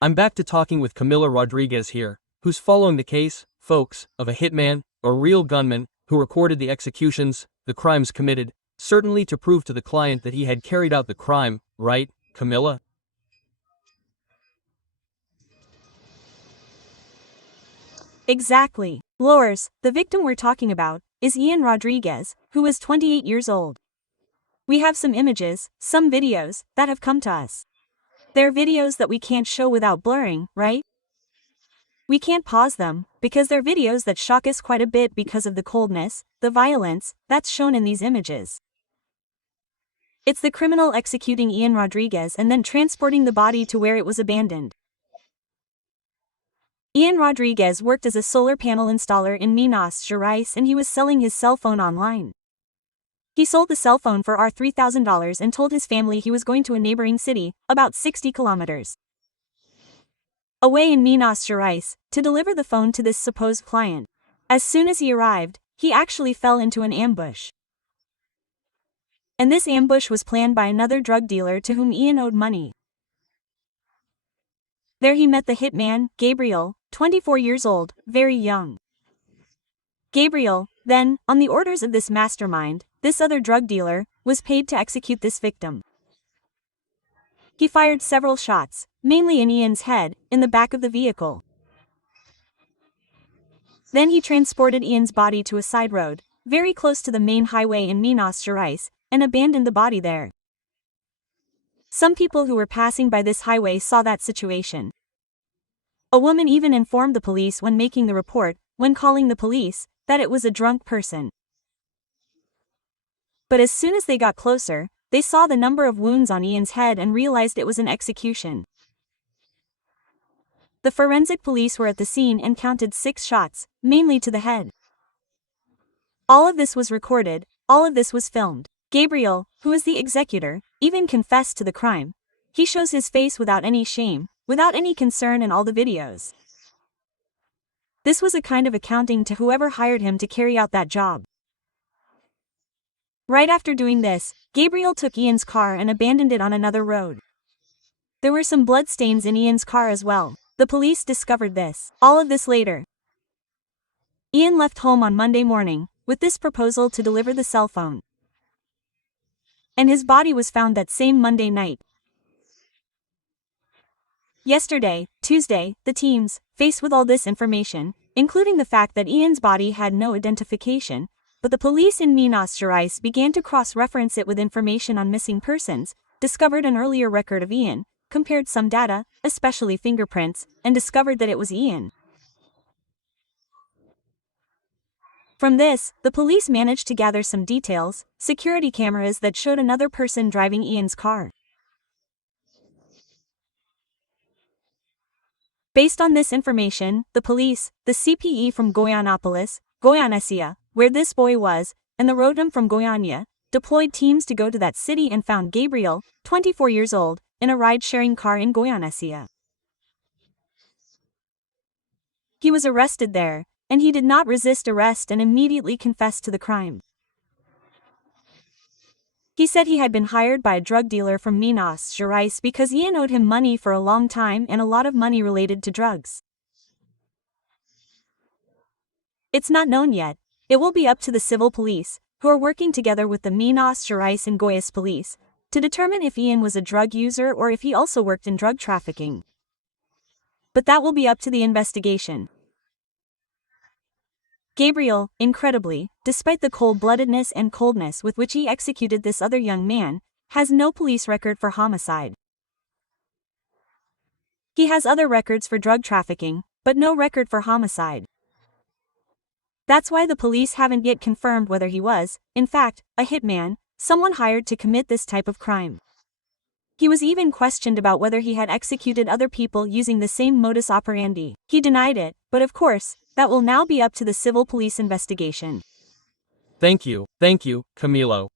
I'm back to talking with Camila Rodriguez here, who's following the case, folks, of a hitman, or real gunman, who recorded the executions, the crimes committed, certainly to prove to the client that he had carried out the crime, right, Camila? Exactly. Lors, the victim we're talking about, is Ian Rodriguez, who is 28 years old. We have some images, some videos, that have come to us. They're videos that we can't show without blurring, right? We can't pause them, because they're videos that shock us quite a bit because of the coldness, the violence, that's shown in these images. It's the criminal executing Ian Rodriguez and then transporting the body to where it was abandoned. Ian Rodriguez worked as a solar panel installer in Minas Gerais and he was selling his cell phone online. He sold the cell phone for $3,000 and told his family he was going to a neighboring city, about 60 kilometers away in Minas Gerais, to deliver the phone to this supposed client. As soon as he arrived, he actually fell into an ambush. And this ambush was planned by another drug dealer to whom Ian owed money. There he met the hitman, Gabriel, 24 years old, very young. Gabriel, then, on the orders of this mastermind, this other drug dealer, was paid to execute this victim. He fired several shots, mainly in Ian's head, in the back of the vehicle. Then he transported Ian's body to a side road, very close to the main highway in Minas Gerais, and abandoned the body there. Some people who were passing by this highway saw that situation. A woman even informed the police when making the report, when calling the police, that it was a drunk person. But as soon as they got closer, they saw the number of wounds on Ian's head and realized it was an execution. The forensic police were at the scene and counted 6 shots, mainly to the head. All of this was recorded, all of this was filmed. Gabriel, who is the executor, even confessed to the crime. He shows his face without any shame, without any concern in all the videos. This was a kind of accounting to whoever hired him to carry out that job. Right after doing this, Gabriel took Ian's car and abandoned it on another road. There were some bloodstains in Ian's car as well. The police discovered this. All of this later. Ian left home on Monday morning, with this proposal to deliver the cell phone. And his body was found that same Monday night. Yesterday, Tuesday, the teams, faced with all this information, including the fact that Ian's body had no identification, but the police in Minas Gerais began to cross-reference it with information on missing persons, discovered an earlier record of Ian, compared some data, especially fingerprints, and discovered that it was Ian. From this, the police managed to gather some details, security cameras that showed another person driving Ian's car. Based on this information, the police, the CPE from Goianápolis, Goianésia, where this boy was, and the Rodam from Goiânia, deployed teams to go to that city and found Gabriel, 24 years old, in a ride-sharing car in Goianésia. He was arrested there, and he did not resist arrest and immediately confessed to the crime. He said he had been hired by a drug dealer from Minas Gerais because Ian owed him money for a long time and a lot of money related to drugs. It's not known yet. It will be up to the civil police, who are working together with the Minas Gerais and Goiás police, to determine if Ian was a drug user or if he also worked in drug trafficking. But that will be up to the investigation. Gabriel, incredibly, despite the cold-bloodedness and coldness with which he executed this other young man, has no police record for homicide. He has other records for drug trafficking, but no record for homicide. That's why the police haven't yet confirmed whether he was, in fact, a hitman, someone hired to commit this type of crime. He was even questioned about whether he had executed other people using the same modus operandi. He denied it, but of course, that will now be up to the civil police investigation. Thank you, Camilo.